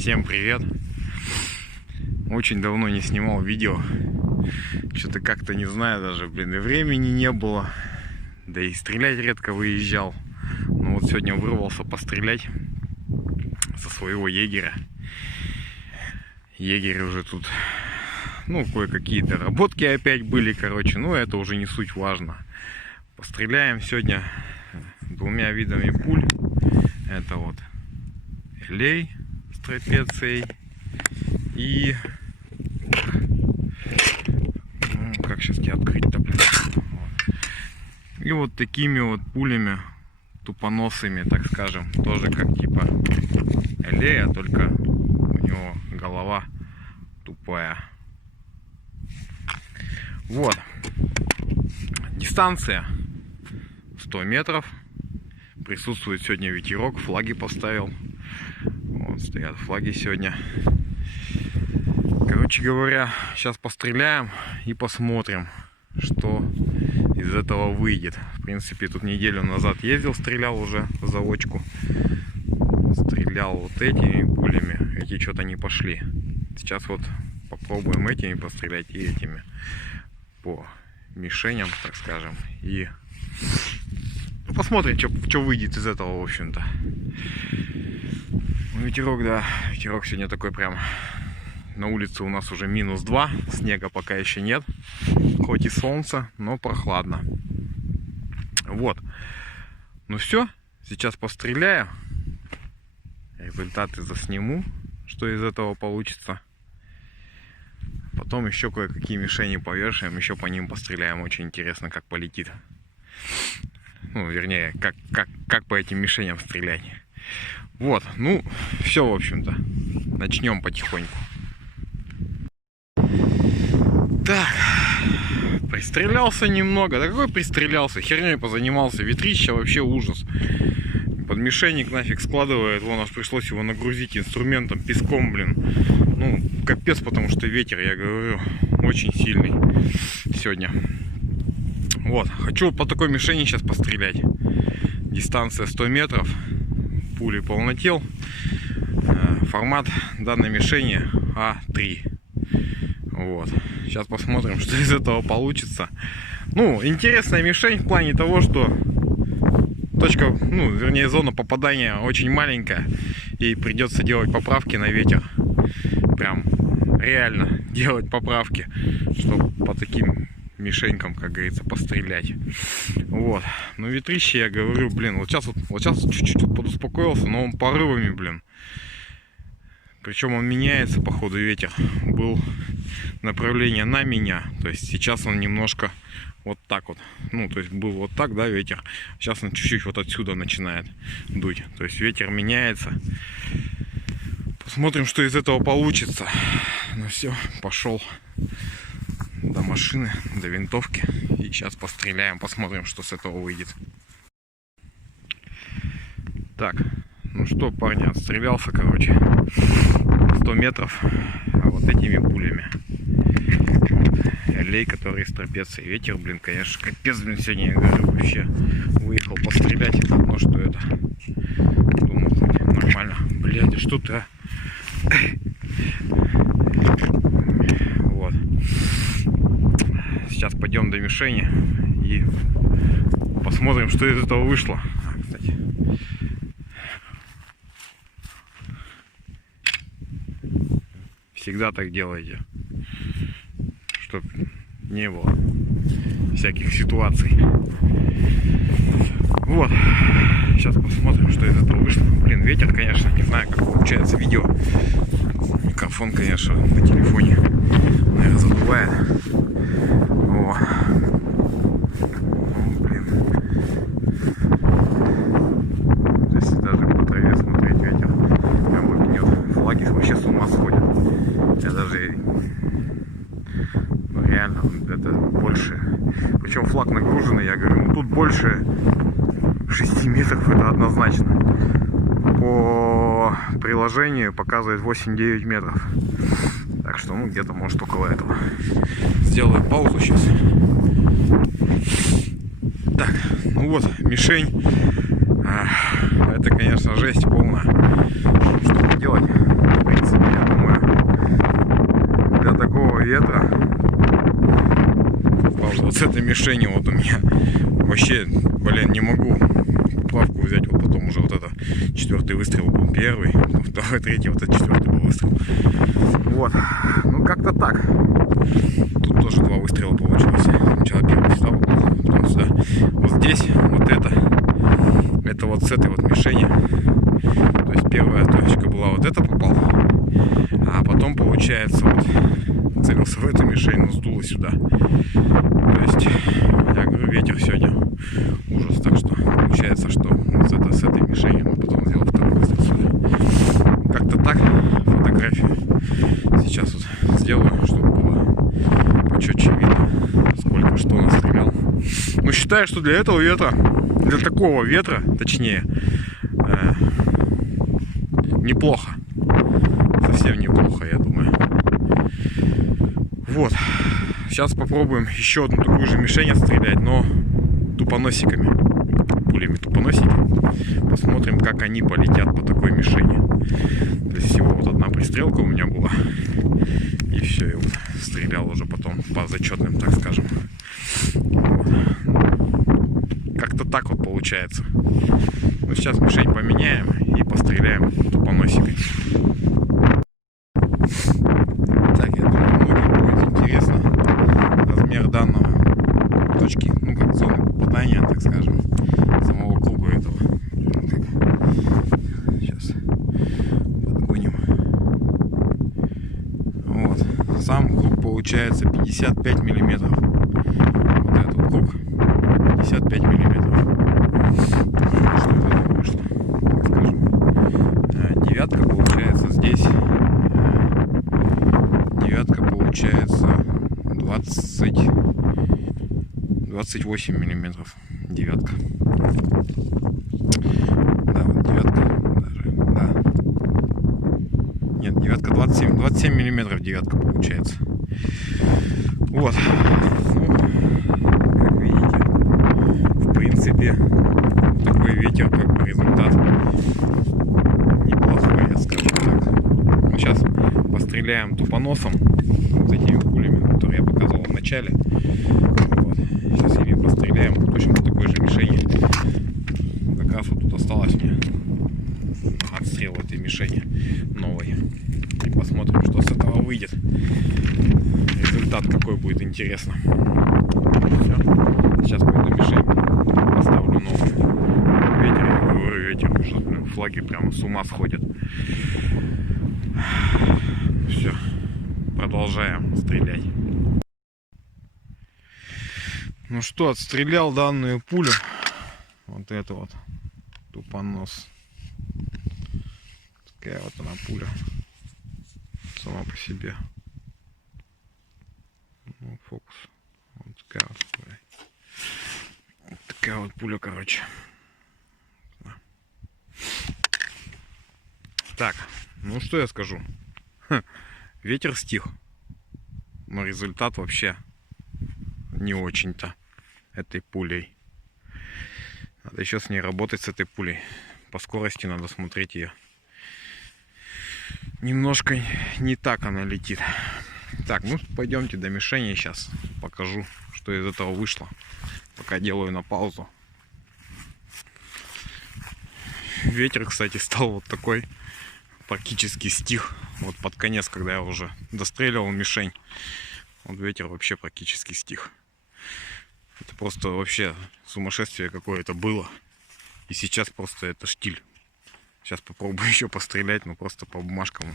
Всем привет! Очень давно не снимал видео. Что-то как-то не знаю даже, и времени не было. Да и стрелять редко выезжал. Но вот сегодня вырвался пострелять со своего егеря. Егерь уже тут, кое-какие доработки опять были, но это уже не суть важно. Постреляем сегодня двумя видами пуль. Это вот Элей с трапецией и как сейчас тебе открыть-то, И вот такими вот пулями тупоносыми, так скажем, тоже как типа Элея, только у него голова тупая. Вот дистанция 100 метров. Присутствует сегодня ветерок, флаги поставил. Вот стоят флаги сегодня. Короче говоря, сейчас постреляем и посмотрим, что из этого выйдет. В принципе, тут неделю назад ездил, стрелял уже в заочку. Стрелял вот этими пулями. Эти что-то не пошли. Сейчас вот попробуем этими пострелять и этими по мишеням, так скажем. И посмотрим, что выйдет из этого, в общем-то. Ветерок, да, ветерок сегодня такой прям. На улице у нас уже -2, снега пока еще нет. Хоть и солнце, но прохладно. Вот. Ну все, сейчас постреляю. Результаты засниму, что из этого получится. Потом еще кое-какие мишени повешаем, еще по ним постреляем. Очень интересно, как полетит. Вернее, как по этим мишеням стрелять. Вот, все, в общем-то. Начнем потихоньку. Так, пристрелялся немного. Да какой пристрелялся? Херней позанимался. Ветрище вообще ужас. Под мишенник нафиг складывает. Вон, аж пришлось его нагрузить инструментом, песком, капец, потому что ветер, я говорю, очень сильный сегодня. Вот, хочу по такой мишени сейчас пострелять. Дистанция 100 метров. Пули полнотел. Формат данной мишени А3. Вот. Сейчас посмотрим, что из этого получится. Интересная мишень в плане того, что точка, зона попадания очень маленькая. И придется делать поправки на ветер. Прям реально делать поправки, чтобы по таким мишенькам, как говорится, пострелять. Вот. Ветрище, я говорю, вот сейчас чуть-чуть подуспокоился, но он порывами, Причем он меняется по ходу, ветер. Был направление на меня. То есть сейчас он немножко вот так вот. То есть был вот так, да, ветер. Сейчас он чуть-чуть вот отсюда начинает дуть. То есть ветер меняется. Посмотрим, что из этого получится. Все, пошел до машины, до винтовки. И сейчас постреляем, посмотрим, что с этого выйдет. Так, что, парни, отстрелялся, 100 метров вот этими пулями. Элей, который с трапецией. Ветер, конечно, капец, сегодня, я говорю, вообще выехал пострелять. Это что это? Думал, нормально. Блядь, что ты, Вот. Сейчас пойдем до мишени и посмотрим, что из этого вышло. Кстати. Всегда так делайте, чтобы не было всяких ситуаций. Вот. Сейчас посмотрим, что из этого вышло. Ветер, конечно, не знаю, как получается видео. Микрофон, конечно, на телефоне, наверное, задувает. О. Здесь даже по траве смотреть ветер. Прям гнет. Флаги вообще с ума сходят. Я даже... реально, это больше... Причем флаг нагруженный, я говорю, тут больше 6 метров, это однозначно. По приложению показывает 8-9 метров. Так что, где-то может около этого. Сделаю паузу сейчас. Так, мишень. Это, конечно, жесть полная. Что делать? с этой мишенью вот у меня вообще, блин, не могу поправку взять. Вот потом уже вот это 4-й выстрел был первый, 2-й, 3-й, вот это 4-й был выстрел. Вот, ну как-то так. Тут тоже 2 выстрела получилось. Сначала первый сюда попал, потом сюда. Вот здесь вот это вот с этой вот мишени. То есть первая точка была вот это попал, а потом получается вот целился в эту мишень, но сдуло сюда. То есть, я говорю, ветер сегодня ужас. Так что получается, что вот это с этой мишени, но потом сделал второй выстрел сюда. Как-то так. Фотографию сейчас вот сделаю, чтобы было почетче видно, сколько что настрелял. Ну, считаю, что для этого ветра, для такого ветра, точнее, неплохо. Совсем неплохо, я думаю. Вот. Сейчас попробуем еще одну такую же мишень отстрелять, но тупоносиками. Пулями тупоносики. Посмотрим, как они полетят по такой мишени. То есть всего вот одна пристрелка у меня была. И все, и вот стрелял уже потом по зачетным, так скажем. Вот. Как-то так вот получается. Ну, сейчас мишень поменяем и постреляем тупоносикой. Так, я думаю, многим будет интересно размер данного точки, ну как зоны попадания, так скажем, самого круга этого. Сейчас подгоним. Вот. Сам круг получается 55 миллиметров. Вот этот круг 55 миллиметров. Что это вышло? Скажем. Девятка получается здесь. Девятка получается 28 миллиметров. Девятка. Да, вот девятка даже. Да. Нет, девятка 27 миллиметров девятка получается. Вот. Ну, как видите, в принципе, такой ветер, как бы результат неплохой, я скажу так. Ну, сейчас постреляем тупоносом, вот этими пулями, которые я показывал в начале. Вот. Сейчас ими постреляем точно по такой же мишени. Как раз вот тут осталось мне отстрел этой мишени новой. И посмотрим, что с этого выйдет. Результат какой будет, интересно. Все. Сейчас пойду мишень поставлю новую. Ветер, я говорю, ветер уже, блин, флаги прямо с ума сходят. Все. Продолжаем стрелять. Ну что, отстрелял данную пулю. Вот это вот тупонос. Такая вот она пуля. Сама по себе. Ну, фокус. Вот такая вот пуля. Вот такая вот пуля, короче. Так, ну что я скажу. Ветер стих. Но результат вообще не очень-то этой пулей. Надо еще с ней работать, с этой пулей. По скорости надо смотреть ее. Немножко не так она летит. Так, ну пойдемте до мишени. Сейчас покажу, что из этого вышло. Пока делаю на паузу. Ветер, кстати, стал вот такой. Практически стих. Вот под конец, когда я уже достреливал мишень. Вот ветер вообще практически стих. Это просто вообще сумасшествие какое-то было. И сейчас просто это штиль. Сейчас попробую еще пострелять, но просто по бумажкам.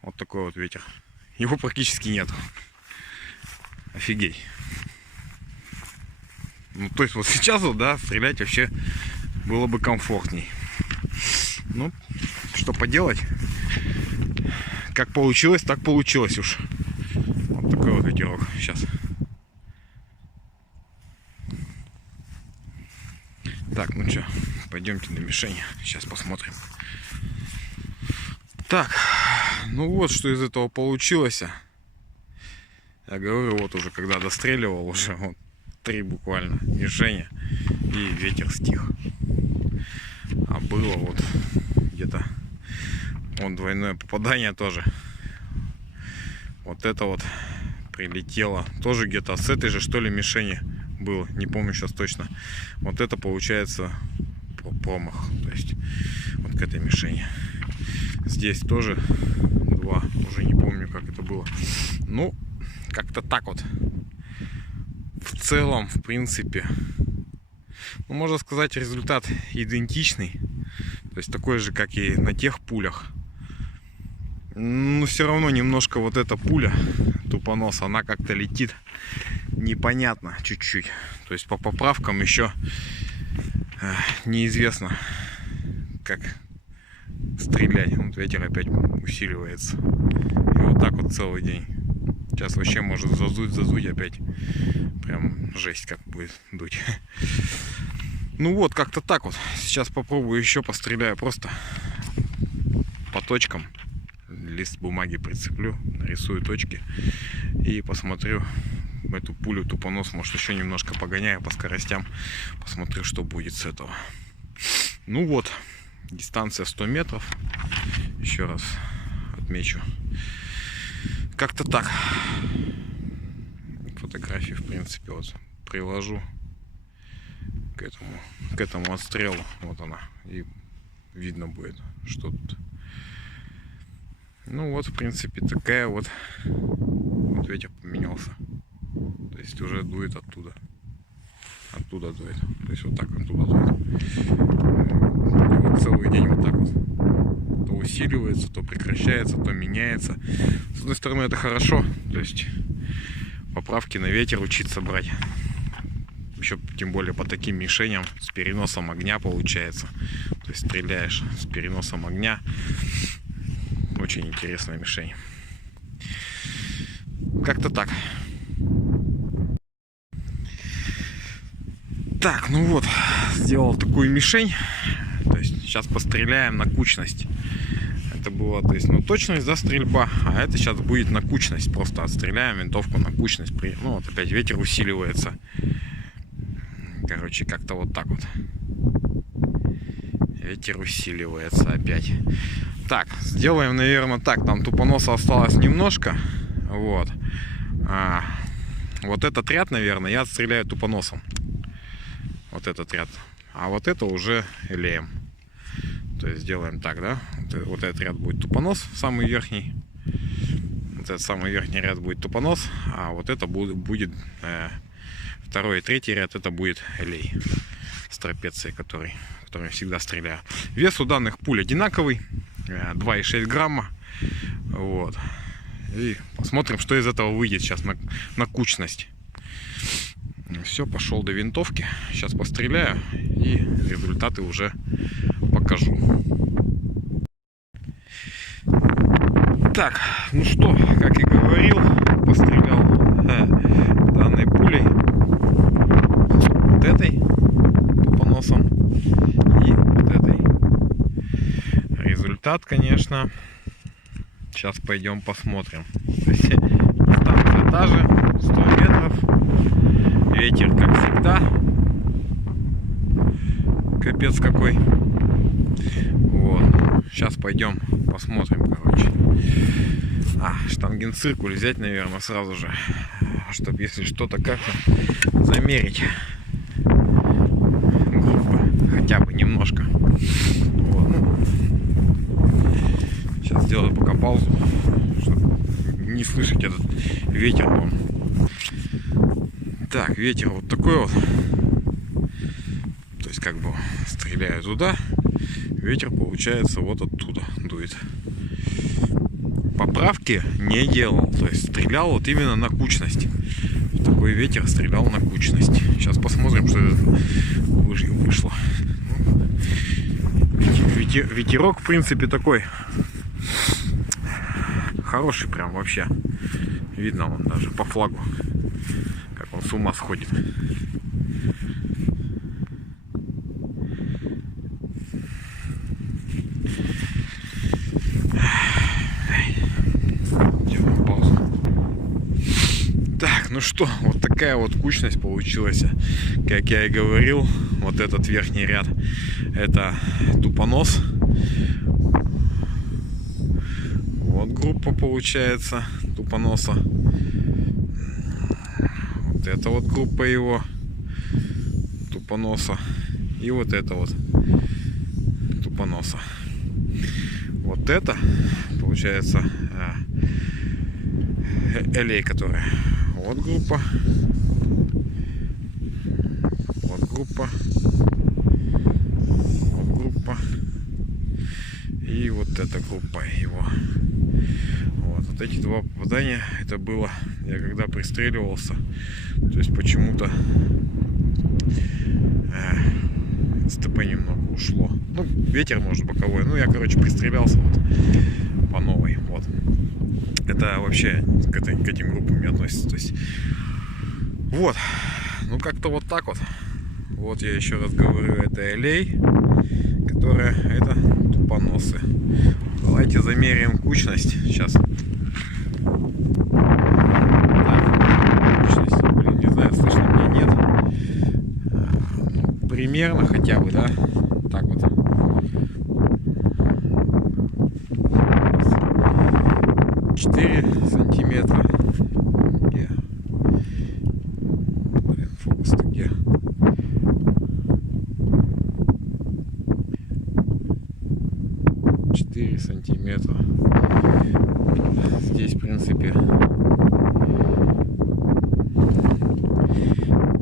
Вот такой вот ветер. Его практически нет. Офигеть. Ну, то есть вот сейчас вот, да, стрелять вообще было бы комфортней. Ну, что поделать. Как получилось, так получилось уж. Вот такой вот ветерок. Сейчас. Так, ну что, пойдемте на мишень. Сейчас посмотрим. Так, ну вот что из этого получилось. Я говорю, вот уже когда достреливал, уже вот 3 буквально мишени, и ветер стих. А было вот где-то вон двойное попадание тоже. Вот это вот прилетело. Тоже где-то с этой же, что ли, мишени было. Не помню сейчас точно. Вот это получается промах. То есть вот к этой мишени. Здесь тоже 2. Уже не помню, как это было. Ну, как-то так вот. В целом, в принципе, ну, можно сказать, результат идентичный. То есть такой же, как и на тех пулях. Но все равно немножко вот эта пуля, тупонос, она как-то летит непонятно чуть-чуть. То есть по поправкам еще неизвестно, как стрелять. Вот ветер опять усиливается. И вот так вот целый день. Сейчас вообще может зазуть опять. Прям жесть как будет дуть. Ну вот, как-то так вот. Сейчас попробую еще постреляю просто по точкам. Лист бумаги прицеплю, нарисую точки и посмотрю эту пулю тупонос. Может, еще немножко погоняю по скоростям. Посмотрю, что будет с этого. Ну вот, дистанция 100 метров. Еще раз отмечу. Как-то так. Фотографии, в принципе, вот приложу к этому отстрелу. Вот она. И видно будет, что тут. Ну вот, в принципе, такая вот. Вот ветер поменялся. То есть уже дует оттуда. Оттуда дует. То есть вот так оттуда дует. И вот целый день вот так вот. То усиливается, то прекращается, то меняется. С одной стороны, это хорошо. То есть поправки на ветер учиться брать. Еще тем более по таким мишеням с переносом огня получается. То есть стреляешь с переносом огня. Очень интересная мишень. Как-то так. Так, ну вот, сделал такую мишень. То есть сейчас постреляем на кучность. Это было, то есть, ну, точность, да, стрельба. А это сейчас будет на кучность. Просто отстреляем винтовку на кучность. Ну вот опять ветер усиливается. Короче, как-то вот так вот. Ветер усиливается опять. Так, сделаем, наверное, так. Там тупоноса осталось немножко. Вот. Вот этот ряд, наверное, я отстреляю тупоносом. Вот этот ряд. А вот это уже элеем. То есть сделаем так, да? Вот этот ряд будет тупонос, самый верхний. Вот этот самый верхний ряд будет тупонос. А вот это будет второй и третий ряд, это будет элей. С трапецией, который всегда стреляю. Вес у данных пуль одинаковый. 2,6 грамма. Вот. И посмотрим, что из этого выйдет сейчас на кучность. Все, пошел до винтовки. Сейчас постреляю и результаты уже покажу. Так, ну что, как и говорил, пострелял данной пулей. Вот этой тупоносом и вот этой. Результат, конечно, сейчас пойдем посмотрим. Дистанция та же, 100 метров. Ветер, как всегда. Капец какой. Вот. Сейчас пойдем посмотрим, короче. Штангенциркуль взять, наверное, сразу же. Чтобы, если что-то, как-то замерить группы. Хотя бы немножко. Вот. Ну. Сейчас сделаю пока паузу, чтобы не слышать этот ветер. Так, ветер вот такой вот. То есть как бы стреляю туда, ветер получается вот оттуда дует. Поправки не делал, то есть стрелял вот именно на кучность. Такой ветер стрелял на кучность. Сейчас посмотрим, что вышло. Ветерок, в принципе, такой хороший прям вообще. Видно вон даже по флагу, как он с ума сходит. Делаем паузу. Так, ну что, вот такая вот кучность получилась. Как я и говорил, вот этот верхний ряд это тупонос. Вот группа получается тупоноса. Вот это вот группа его тупоноса. И вот это вот тупоноса. Вот это получается элей, которая. Вот группа. Вот группа. Вот группа. И вот эта группа его. Вот эти два попадания, это было, я когда пристреливался, то есть почему-то СТП немного ушло. Ну, ветер, может, боковой. Ну, я, короче, пристрелялся вот по новой. Вот. Это вообще к этим группам не относится. То есть, вот. Ну, как-то вот так вот. Вот я еще раз говорю, это элей, которая, это тупоносы. Давайте замеряем кучность. Сейчас. Блин, не знаю, слышно меня, нет. Примерно хотя бы, да? Так вот. 4 сантиметра. Где? Блин, фокус-то где? Сантиметра. Здесь, в принципе,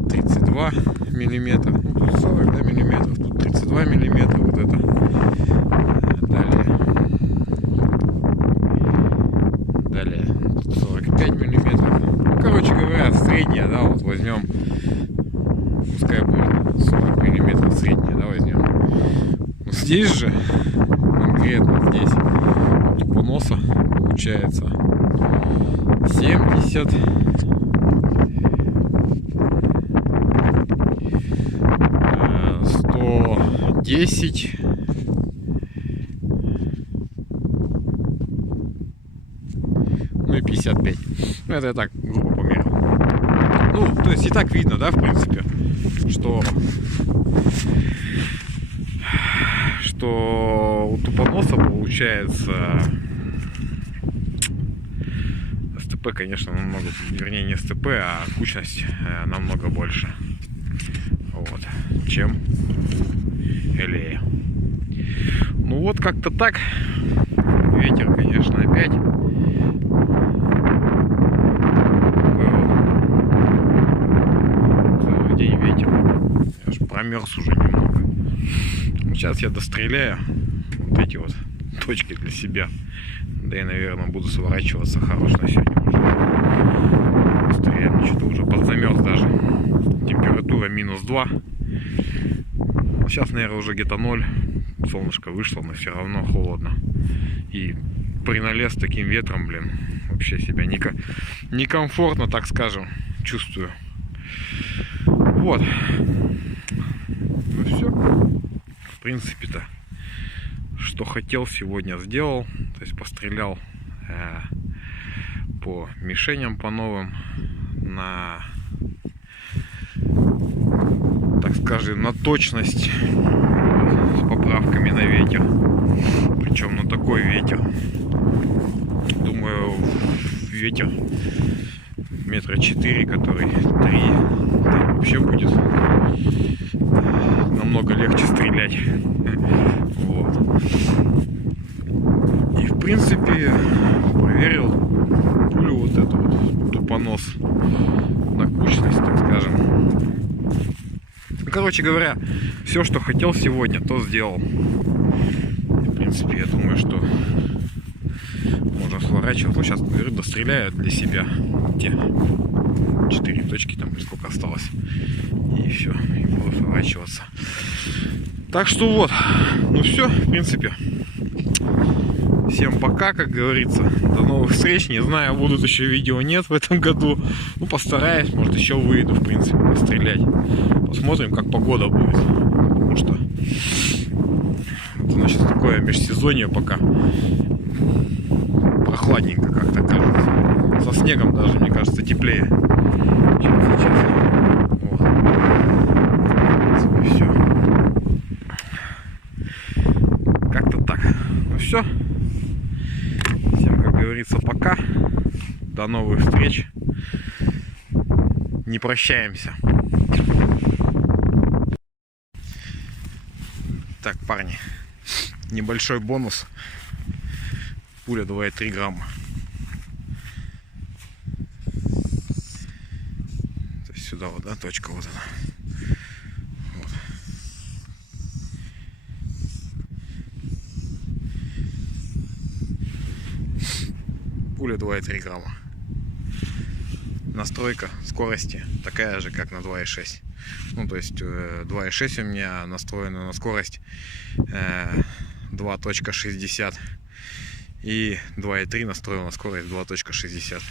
32 миллиметра. Ну, тут 40, да, миллиметров. Тут 32 миллиметра. Вот это. Далее 45 миллиметров. Ну, короче говоря, средняя, да, вот возьмем. Пускай будет 40 миллиметров средняя, да, возьмем. Но здесь же, конкретно здесь, тупоноса получается 70 110 ну и 55. Ну, это я так грубо померил. Ну, то есть и так видно, да, в принципе, что у тупоноса получается СТП, конечно, намного, вернее, не СТП, а кучность намного больше, вот, чем у элея. Ну вот как-то так. Ветер, конечно, опять. Целый день ветер. Я ж промерз уже немного. Сейчас я достреляю вот эти вот точки для себя. Да и, наверное, буду сворачиваться. Хорош на сегодня уже. Реально что-то уже подзамерз даже. Температура -2. Сейчас, наверное, уже где-то 0. Солнышко вышло, но все равно холодно. И при налез с таким ветром, блин, вообще себя некомфортно, так скажем, чувствую. Вот. Ну все. В принципе-то, что хотел, сегодня сделал. То есть пострелял по мишеням, по новым, на, так скажем, на точность, с поправками на ветер. Причем на такой ветер. Думаю, ветер 4 метра, который 3, там вообще будет намного легче стрелять. Вот. И в принципе проверил пулю вот эту вот, тупонос, на кучность, так скажем. Ну, короче говоря, все, что хотел сегодня, то сделал. И, в принципе, я думаю, что можно сворачивать. Ну, сейчас, наверное, достреляю для себя те 4 точки, там сколько осталось. И все, и буду сворачиваться. Так что вот, ну все, в принципе. Всем пока, как говорится. До новых встреч. Не знаю, будут еще видео, нет в этом году. Ну, постараюсь, может, еще выйду, в принципе, пострелять. Посмотрим, как погода будет. Потому что вот оно сейчас такое межсезонье пока. Прохладненько как-то кажется. Со снегом даже, мне кажется, теплее, чем сейчас. Вот. И все. Как-то так. Ну все. Всем, как говорится, пока. До новых встреч. не прощаемся. Так, парни, небольшой бонус. Пуля 2,3 грамма. То есть сюда вот, да, точка вот она. Вот. Пуля 2,3 грамма. Настройка скорости такая же, как на 2,6. Ну, то есть 2,6 у меня настроена на скорость 2.60 и 2,3 настроена на скорость 2.60.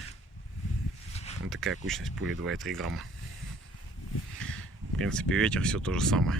Вот такая кучность пули 2,3 грамма. В принципе, ветер все то же самое.